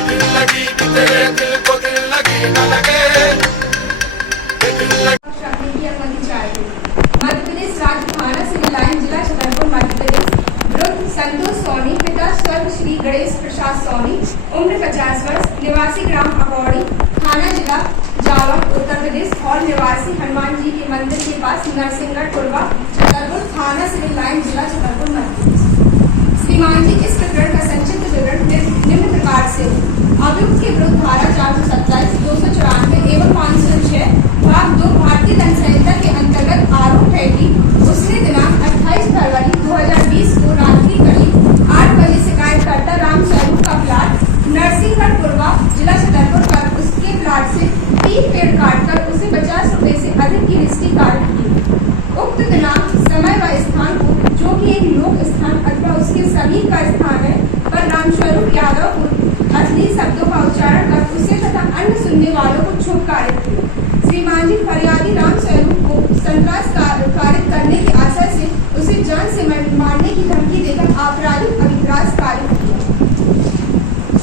दिल लगी कि तेरे दिल को दिल लगी न लगे। मध्य प्रदेश राज्य थाना सिविल लाइन जिला छतरपुर मध्य प्रदेश। वृद्ध संतोष सोनी, पिता स्वर्ग श्री गणेश प्रसाद सोनी, उम्र 50 वर्ष, निवासी ग्राम अकौड़ी, थाना जिला जावर उत्तर प्रदेश और निवासी हनुमान जी के मंदिर के पास नरसिंहगढ़ पूर्वा छतरपुर थाना सिविल लाइन जिला छतरपुर मध्य प्रदेश। श्रीमान जी, इस प्रकरण का संक्षिप्त विवरण निम्न प्रकार से। अभियुक्त के विरुद्ध धारा 427, 294 एवं 506 भाग 2 भारतीय दंड संहिता के अंतर्गत आरोप है कि उसने दिनांक 28 फरवरी 2020 को रात्रि करीब 8 बजे शिकायतकर्ता राम स्वरूप का प्लाट नरसिंहगढ़ पूर्वा जिला छतरपुर पर उसके प्लाट से 3 पेड़ काटकर उसे 50 रुपए से अधिक की रिश्ती काट की। उक्त दिनांक, समय व स्थान को, जो कि एक लोक स्थान अथवा उसके समीप का स्थान है, पर रामस्वरूप यादव को अश्लील शब्दों का उच्चारण कर उसे तथा अन्य सुनने वालों को छुटकारित किया। श्रीमान जी, फरियादी रामस्वरूप को संतरास कारित करने के आशय से उसे जान से मारने की धमकी देकर आपराधिक अभिप्रास कारित किया।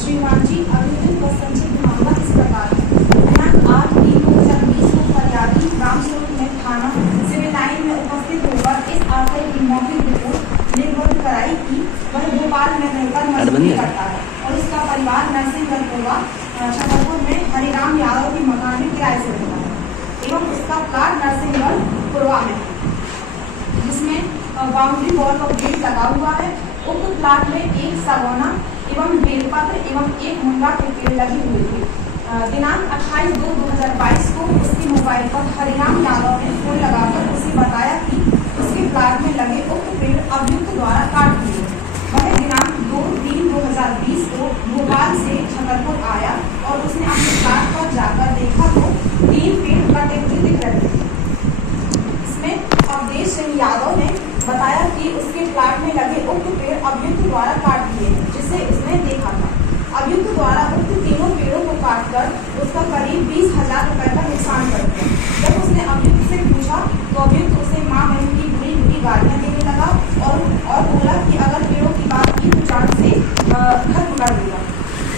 श्रीमान जी, आवेदन का संक्षिप्त मामला इस प्रकार है। दिनांक 8/3/2020 को फरियादी रामस्वरूप ने थाना सिविल लाइन में उपस्थित होकर इस आशय की मौखिक रिपोर्ट लिखित कराई कि वह भोपाल में रहकर मजदूरी करता है और उसका परिवार नरसिंहगढ़ पूर्वा छतरपुर में हरिराम यादव के मकान में किराए से रहता है एवं उसका प्लाट नरसिंहगढ़ पूर्वा में, जिसमें बाउंड्री वॉल और गेट लगा हुआ है। उक्त प्लाट में एक सगौना एवं बेलपत्र एवं एक मुनगा के पेड़ लगे हुए थे। दिनांक 28/2/2022 को उसके मोबाइल पर हरिराम यादव ने फोन लगाकर उसे बताया कि उसके प्लाट में लगे उक्त पेड़ अभियुक्त द्वारा काट दिए। वह दिनांक 2/3/2020 को भोपाल से छतरपुर आया और उसने अपने प्लाट पर जाकर देखा तो 3 पेड़ कटे हुए दिख रहे थे। इसमें अवधेश सिंह यादव ने बताया कि उसके प्लाट में लगे उक्त पेड़ अभियुक्त द्वारा काट दिए, जिसे उसने देखा था। अभियुक्त द्वारा उक्त तीनों पेड़ों को काटकर उसका करीब 20,000 रुपए का नुकसान कर दिया। जब उसने अभियुक्त से पूछा तो अभियुक्त उसे माँ बहन की बुरी बुरी गालियां देने लगा और बोला कि अगर पेड़ों की बात की तो जान से खत्म कर देगा।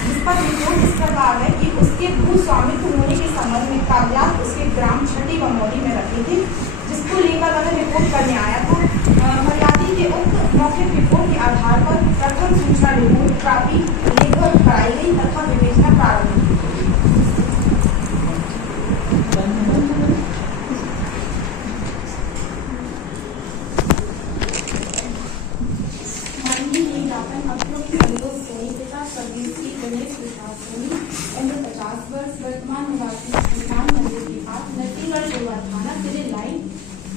जिस पर रिपोर्ट इस प्रकार है कि उसके भू स्वामित्व होने के संबंध में कागजात उसके ग्राम छठी बमौली में रखे थे, जिसको लेकर वह रिपोर्ट करने आया था। फरियादी के उक्त मौखिक रिपोर्ट के आधार पर प्रथम सूचना रिपोर्ट काफी लेखन कराई गई तथा विवेचना प्रारंभ की। वर्तमान निवासी हनुमान मंदिर के पास नरसिंहगढ़ पूर्वा थाना सिविल लाइन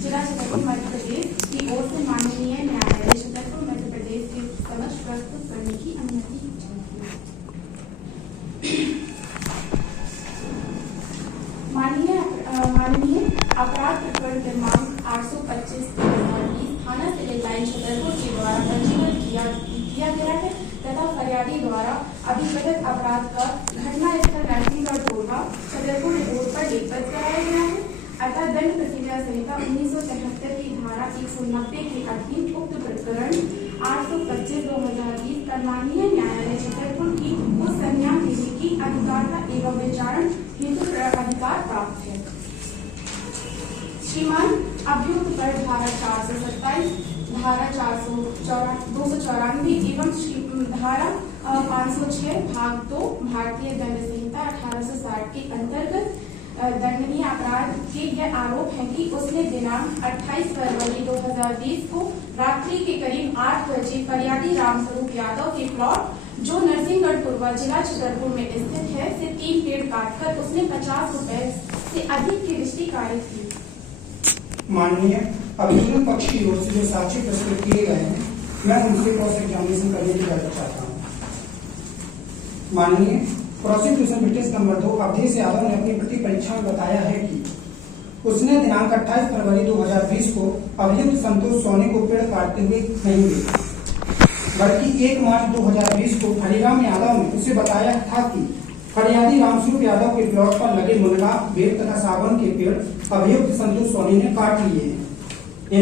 जिला छतरपुर मध्य प्रदेश की ओर से माननीय न्यायालय छतरपुर मध्य प्रदेश के समक्ष प्रस्तुत करने की अनुमति माननीय अपराध प्रकरण क्रमांक 825/2020 थाना सिविल लाइन छतरपुर के द्वारा पंजीबद्ध किया गया है तथा फरियादी द्वारा अभिकथित अपराध का घटनास्थल नरसिंहगढ़ पूर्वा छतरपुर रिपोर्ट पर लिखित कराया गया है। अतः दंड प्रक्रिया संहिता 1973 की धारा 190 के अधीन उक्त प्रकरण 825/2020 पर माननीय न्यायालय छतरपुर की उस संज्ञान विधि की अधिकारिता एवं विचारण हेतु अधिकार प्राप्त है। श्रीमान, अभियुक्त पर धारा 427, धारा 294 एवं धारा 506 भाग 2 भारतीय दंड संहिता 1860 के अंतर्गत दंडनीय अपराध के यह आरोप है कि उसने दिनांक 28 फरवरी 2020 को रात्रि के करीब 8 बजे फरियादी रामस्वरूप यादव के प्लॉट जो नरसिंहगढ़ पूर्वा जिला छतरपुर में स्थित है से 3 पेड़ काटकर उसने 50 रुपए से अधिक की रिश्ती कारित की। माननीय अभियुक्त पक्ष की ओर से जो साक्ष्य प्रस्तुत किए गए हैं, मैं उनसे क्रॉस एग्जामिनेशन करने की इजाजत चाहता हूँ। माननीय prosecution witness number 2 Awadhesh Yadav ने अपनी प्रति परीक्षा में बताया है कि उसने दिनांक 28 फरवरी 2020 को अभियुक्त संतोष सोनी को पेड़ काटते हुए नहीं देखा, बल्कि 1 मार्च 2020 को हरिराम यादव ने उसे बताया था कि फरियादी रामस्वरूप यादव के प्लॉट पर लगे मुनगा, बेल तथा सावन के पेड़ अभियुक्त संतोष सोनी ने काट लिए हैं।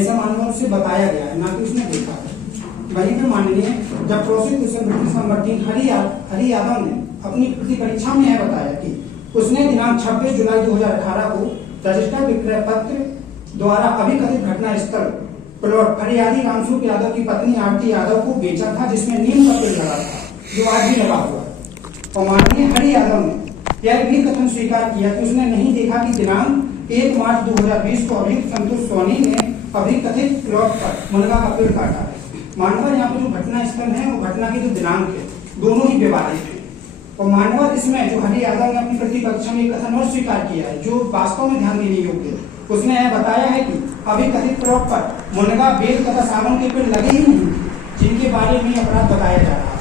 ऐसा मानकर उसे बताया गया है, ना कि उसने देखा है। वहीं पे माननीय जब prosecution witness number 3 Hari Yadav ने अपनी प्रति परीक्षा में यह बताया कि उसने दिनांक 26 जुलाई 2018 को रजिस्टर्ड विक्रय पत्र द्वारा अभिकथित घटना स्थल प्लॉट फरियादी रामस्वरूप यादव की पत्नी आरती यादव को बेचा था, जिसमें नीम का पेड़ लगा था, जो आज भी लगा हुआ है। और माननीय हरि यादव ने यह भी कथन स्वीकार किया कि उसने नहीं देखा कि दिनांक 1 मार्च 2020 को अभियुक्त संतोष सोनी ने अभिकथित प्लॉट पर मुनगा का पेड़ काटा है। मानवर यहाँ पर जो घटना स्थल है वो घटना की जो दिनांक है दोनों ही विवादित है। और मानवर इसमें जो हरि यादव ने अपनी प्रतिपक्ष में कथन और स्वीकार किया है जो वास्तव में ध्यान देने योग्य है। उसने यह बताया है कि अभिकथित प्लॉट पर मुनगा, बेल तथा सावन के पेड़ लगे ही नहीं, जिनके बारे में अपराध बताया जा रहा है।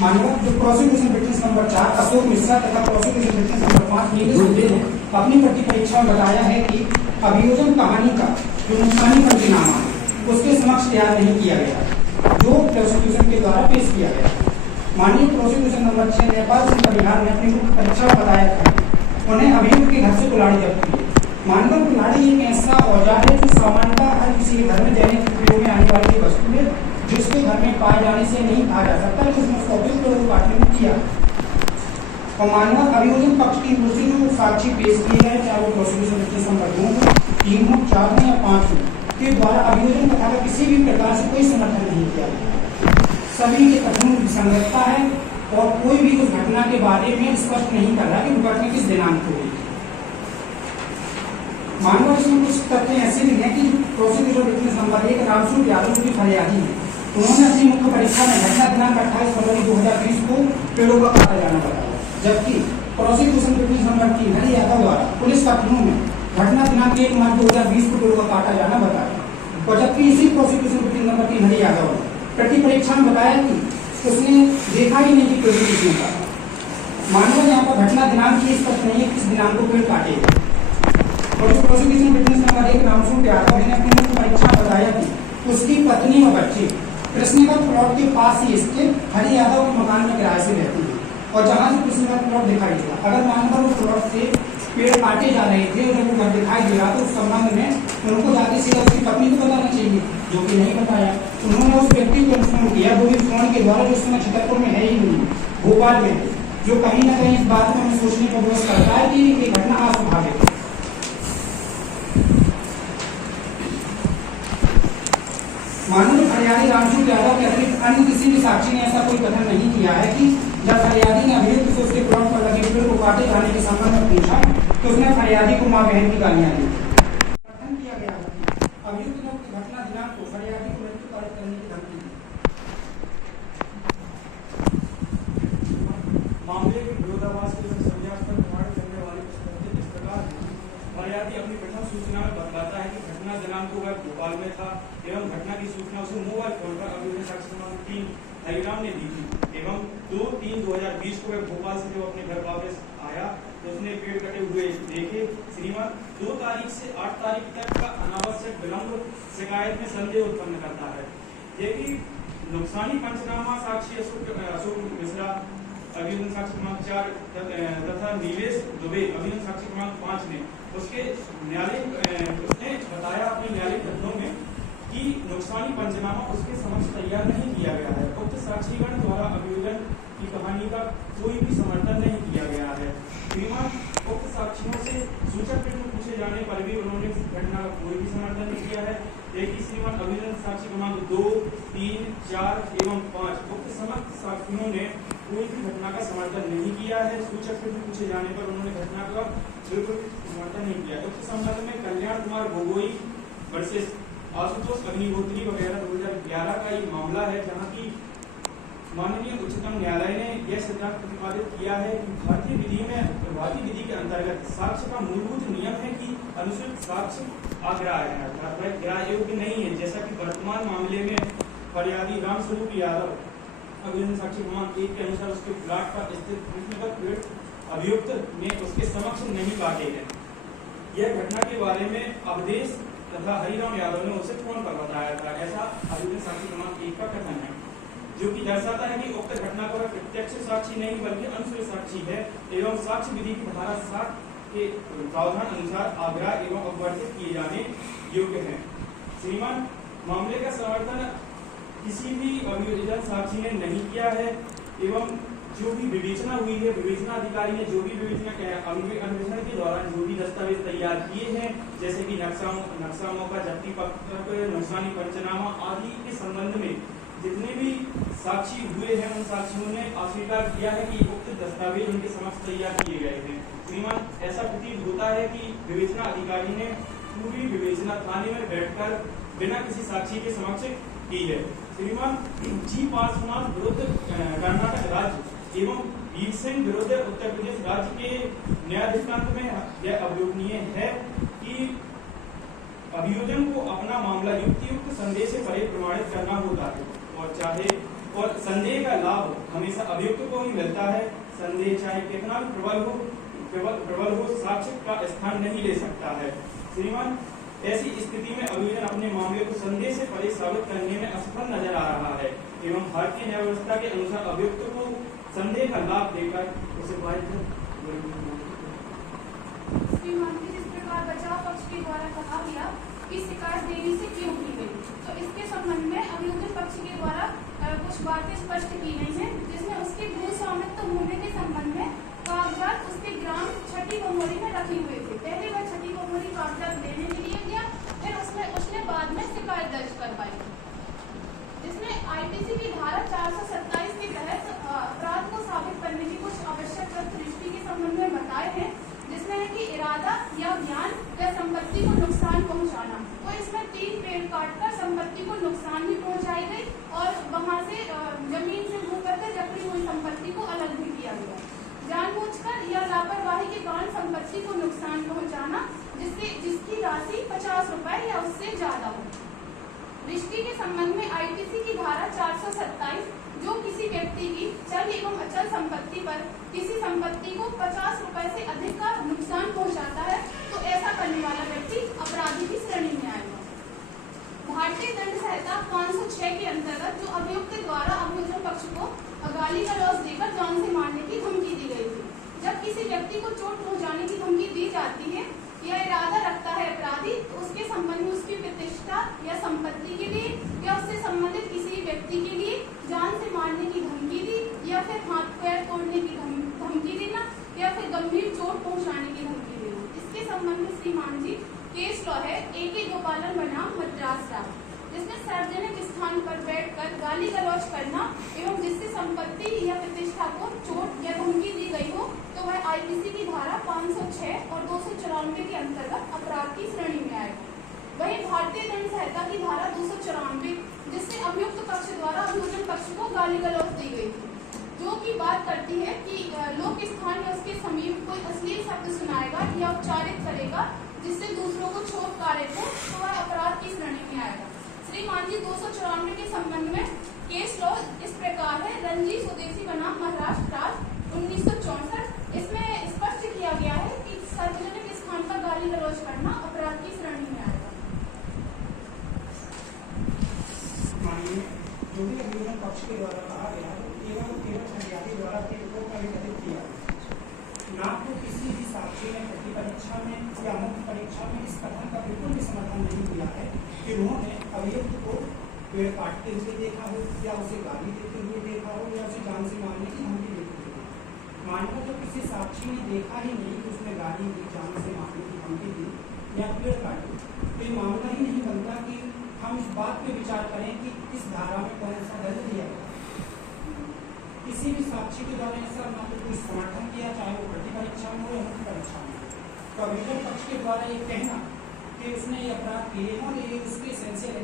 मानव जो prosecution witness number 4 Ashok Mishra तथा prosecution witness number 5 Nilesh Dubey ने अपनी प्रति परीक्षा में बताया है कि अभियोजन कहानी का जो नुकसानी पंचनामा है उसके समक्ष तैयार नहीं किया गया, जो प्रोसिक्यूशन के द्वारा पेश किया गया। माननीय प्रोसिक्यूशन नंबर 6 नेपाल सिंह परिहार ने अपनी परीक्षा में बताया था उन्हें अभियुक्त के घर से कुल्हाड़ी जब्त की। मानकर कुल्हाड़ी एक ऐसा औजार है जो सामान्यतः हर किसी के घर में दैनिक उपयोग में आने वाली वस्तु है, जिसके घर में पाए जाने से नहीं कहा जा सकता कि उसने उसका उपयोग लोगों काटने में किया। और मानव अभियोजन पक्ष की ओर से जो साक्षी पेश किए गए, चाहे वो प्रोसिक्यूशन विटनेस नंबर 2 हो, 3 हो, 4 हो या 5 हो, के द्वारा अभियोजन कथा का किसी भी प्रकार से कोई समर्थन नहीं किया गया। सभी के कथनों में विसंगतता है और कोई भी उस घटना के बारे में स्पष्ट नहीं कर रहा कि घटना किस दिनांक को हुई। मानव इसमें कुछ तथ्य ऐसे भी हैं कि prosecution witness number 1 Ramswaroop Yadav की फरियादी है, उन्होंने अपनी मुख्य परीक्षा में घटना दिनांक 28 फरवरी 2020 को पेड़ों का काटा जाना बताया, जबकि prosecution witness number 3 Hari Yadav द्वारा पुलिस कथनों में घटना दिनांक 1 मार्च 2020 को पेड़ों का काटा जाना बताया। और जबकि इसी prosecution witness number 3 Hari Yadav ने प्रति परीक्षा में बताया कि उसने देखा ही नहीं कि पेड़ किसने काटा। मानव यहाँ पर घटना दिनांक की स्पष्ट नहीं है किस दिनांक को पेड़ काटे। और जो prosecution witness number 1 Ramswaroop Yadav ने अपनी मुख्य परीक्षा में बताया कि उसकी पत्नी और बच्चे कृष्णनगर प्लॉट के पास ही इसके हरि यादव के मकान में किराए से रहती है और जहाँ से कृष्णनगर प्लॉट दिखाई दिया, अगर मानकर उस प्लॉट से पेड़ काटे जा रहे थे और जब वो घर दिखाई दे रहा तो उस संबंध में उनको जाके सीधा उसकी पत्नी को बताना चाहिए, जो कि नहीं बताया। उन्होंने उस व्यक्ति को इन्फॉर्म किया वो भी फोन के द्वारा, जो उस समय छतरपुर में है ही नहीं, भोपाल में, जो कहीं ना कहीं इस बात को हमें सोचने पर विवश करता है कि ये घटना अस्वाभाविक है। माननीय फरियादी रामस्वरूप यादव के अतिरिक्त अन्य किसी भी साक्षी ने ऐसा कोई कथन नहीं किया है कि जब फरियादी ने अभियुक्त से उसके प्लॉट पर लगे पेड़ को काटे जाने के संबंध में पूछा तो उसने फरियादी को मां बहन की गालियां दी। कथन किया गया है अभियुक्त ने घटना दिनांक को फरियादी को मृत्यु कारित करने की धमकी दी। मामले के विरोधाभास के संज्ञास्पद प्रमाणित करने वाले तथ्य इस प्रकार फरियादी अपनी प्रथम सूचना में बतलाता है कि घटना दिनांक को वह भोपाल में था एवं घटना की सूचना उसे मोबाइल फोन पर अभियुक्त साक्ष्य क्रमांक 3 हरिराम ने दी थी एवं 2-3-2020 को वह भोपाल से जब अपने घर वापस आया तो उसने पेड़ कटे हुए देखे। श्रीमान 2 तारीख से 8 तारीख तक का अनावश्यक विलंब शिकायत में संदेह उत्पन्न करता है। यदि नुकसानी पंचनामा साक्षी अशोक मिश्रा अभियुक्त साक्ष्य क्रमांक 4 तथा नीलेश दुबे अभियुक्त साक्ष्य क्रमांक 5 ने उसके उसने बताया अपने न्यायालय कथनों में कि नुकसानी पंचनामा उसके समक्ष तैयार नहीं किया गया है। उक्त साक्षीगण द्वारा अभियोजन की कहानी का कोई भी समर्थन नहीं किया गया है। श्रीमान उक्त साक्षियों से सूचक प्रश्न पूछे जाने पर भी उन्होंने घटना का कोई भी समर्थन नहीं किया है। देखिए श्रीमान अभियोजन साक्षी क्रमांक 2, 3, 4 एवं 5 उक्त समस्त साक्षियों ने कोई भी घटना का समर्थन नहीं किया है। सूचक प्रश्न पूछे जाने पर उन्होंने घटना का बिल्कुल समर्थन नहीं किया। उक्त संबंध में कल्याण कुमार गोगोई वर्सेस आशुतोष अग्निहोत्री वगैरह 2011 का एक मामला है, जहां की माननीय उच्चतम न्यायालय ने यह सिद्धांत प्रतिपादित किया है कि भारतीय विधि में प्रभावी विधि के अंतर्गत साक्ष्य का मूलभूत नियम है कि अनुचित साक्ष्य अग्राह्य है, अर्थात वह ग्राह्य योग्य नहीं है। जैसा कि वर्तमान मामले में फरियादी रामस्वरूप यादव अभियुक्त साक्ष्य क्रमांक 1 के अनुसार उसके प्लाट पर स्थित कृष्णनगर पेड़ अभियुक्त ने उसके समक्ष नहीं काटे हैं। यह घटना के बारे में अवधेश तथा हरिराम यादव ने उसे फोन पर बताया था, ऐसा अभियुक्त साक्षी क्रमांक 1 का कथन है, जो कि दर्शाता है कि उक्त घटना पर प्रत्यक्ष साक्षी नहीं बल्कि अनुसूचित साक्षी है एवं साक्ष्य विधि की धारा 7 के प्रावधान अनुसार आग्रह एवं अपवर्तित किए जाने योग्य है। श्रीमान मामले का समर्थन किसी भी अभियोजन साक्षी ने नहीं किया है एवं जो भी विवेचना हुई है, विवेचना अधिकारी ने जो भी अन्वेषण के दौरान जो भी दस्तावेज तैयार किए हैं, जैसे कि नक्शा मौका, जब्ती पत्रक, नुकसानी पंचनामा आदि के संबंध में जितने भी साक्षी हुए हैं, उन साक्षियों ने अस्वीकार किया है कि उक्त दस्तावेज उनके समक्ष तैयार किए गए हैं। श्रीमान, ऐसा प्रतीत होता है कि विवेचना अधिकारी ने पूरी विवेचना थाने में बैठकर बिना किसी साक्षी के समक्ष की है। श्रीमान, जी पार्श्वनाथ विरुद्ध कर्नाटक राज्य एवं वीर सिंह विरुद्ध उत्तर प्रदेश राज्य के न्यायाधिकरण में यह अभियोगनीय है कि अभियोजन को अपना मामला युक्त संदेह से परे प्रमाणित करना होता है और संदेह का लाभ हमेशा अभियुक्त को ही मिलता है। संदेह चाहे कितना भी प्रबल हो साक्ष्य का स्थान नहीं ले सकता है। श्रीमान, ऐसी स्थिति में अभियोजन अपने मामले को संदेह से परे साबित करने में असफल नजर आ रहा है एवं भारतीय न्याय व्यवस्था के अनुसार अभियुक्त को संदेह का लाभ देकर उसे श्रीमान, जिस प्रकार बचाव पक्ष के द्वारा कहा गया कि शिकायत देरी से क्यों की गई, तो इसके संबंध में अभियोजन पक्ष के द्वारा कुछ बातें स्पष्ट की गई हैं, जिसमें उसके भू स्वामित्व होने के संबंध में कागजात उसके ग्राम छठी बमोरी में रखे हुए थे। पहले वह छठी बमोरी कागजात देने के लिए गया, फिर उसने बाद में शिकायत दर्ज करवाई, जिसमें IPC की धारा 427 के तहत अपराध को साबित करने की कुछ आवश्यक दृष्टि के संबंध में बताए हैं, जिसमें है कि इरादा या ज्ञान या संपत्ति को नुकसान पहुंचाना। तो इसमें 3 पेड़ काटकर संपत्ति को नुकसान भी पहुंचाई गई और वहां से जमीन से मुंह करके जबकि हुई संपत्ति को अलग भी किया गया। जानबूझकर या लापरवाही के कारण संपत्ति को नुकसान पहुंचाना जिसकी राशि 50 रुपए या उससे ज्यादा हो। रिश्ते के संबंध में IPC की धारा 427 जो किसी व्यक्ति की चल एवं अचल संपत्ति पर किसी संपत्ति को 50 रुपए से अधिक का नुकसान पहुंचाता है, तो ऐसा करने वाला व्यक्ति अपराधी की श्रेणी में आएगा। भारतीय दंड संहिता 506 के अंतर्गत जो अभियुक्त द्वारा अभियोजन पक्ष को गाली गलौज देकर जान से मारने की धमकी दी गई थी। जब किसी व्यक्ति को चोट पहुंचाने की धमकी दी जाती है या इरादा रखता है अपराधी, तो उसके संबंध में उसकी प्रतिष्ठा या संपत्ति के लिए या उससे संबंधित किसी व्यक्ति के लिए जान से मारने की धमकी दी या फिर हाथ पैर तोड़ने की धमकी देना या फिर गंभीर चोट पहुंचाने की धमकी देना। इसके संबंध में श्रीमान जी केस लॉ है AK गोपालन बनाम मद्रास राज्य, जिसमें सार्वजनिक स्थान पर बैठकर गाली गलौज करना एवं जिससे संपत्ति या प्रतिष्ठा को चोट या धमकी दी गई हो, तो वह IPC की धारा 506 और 294 के अंतर्गत अपराध की श्रेणी में आएगा। वहीं भारतीय दंड संहिता की धारा 294 जिससे अभियुक्त पक्ष द्वारा अभियोजन पक्ष को गाली गलौज दी गई थी, जो की बात करती है कि लोक स्थान या उसके समीप कोई अश्लील शब्द सुनाएगा या उच्चारित करेगा जिससे दूसरों को चोट कारित हो, तो वह अपराध की श्रेणी में आएगा। श्रीमान जी 294 के संबंध में केस लॉ इस प्रकार है, रणजी स्वदेशी बनाम महाराष्ट्र राज्य 1964। इसमें स्पष्ट किया गया है कि सार्वजनिक स्थान पर गाली गलौज करना अपराध की श्रेणी में आएगा। माननीय, जो भी अभियोजन पक्ष के द्वारा कहा गया है केवल फरियादी द्वारा को परिकथित किया, ना तो किसी भी साक्षी ने प्रति परीक्षा में या मुख्य परीक्षा में इस कथन का बिल्कुल भी समर्थन नहीं किया है कि उन्होंने अभियुक्त को पेड़ काटते हुए देखा हो या उसे गाली देते हुए देखा हो या उसे जान से मारने की धमकी देते हुए। माननीय, तो किसी साक्षी ने देखा ही नहीं कि उसने गाली दी, जान से मारने की धमकी दी या पेड़ काटी, तो ये मामला ही नहीं बनता कि हम इस बात पे विचार करें कि इस धारा में कौन सा दंड दिया गया। किसी भी साक्षी के द्वारा ऐसा ना तो कोई समर्थन किया, चाहे वो प्रति परीक्षा में हो या मुख्य परीक्षा में। तो अभियोजन पक्ष के द्वारा ये कहना कि उसने ये अपराध किए हैं और ये उसके एसेंशियल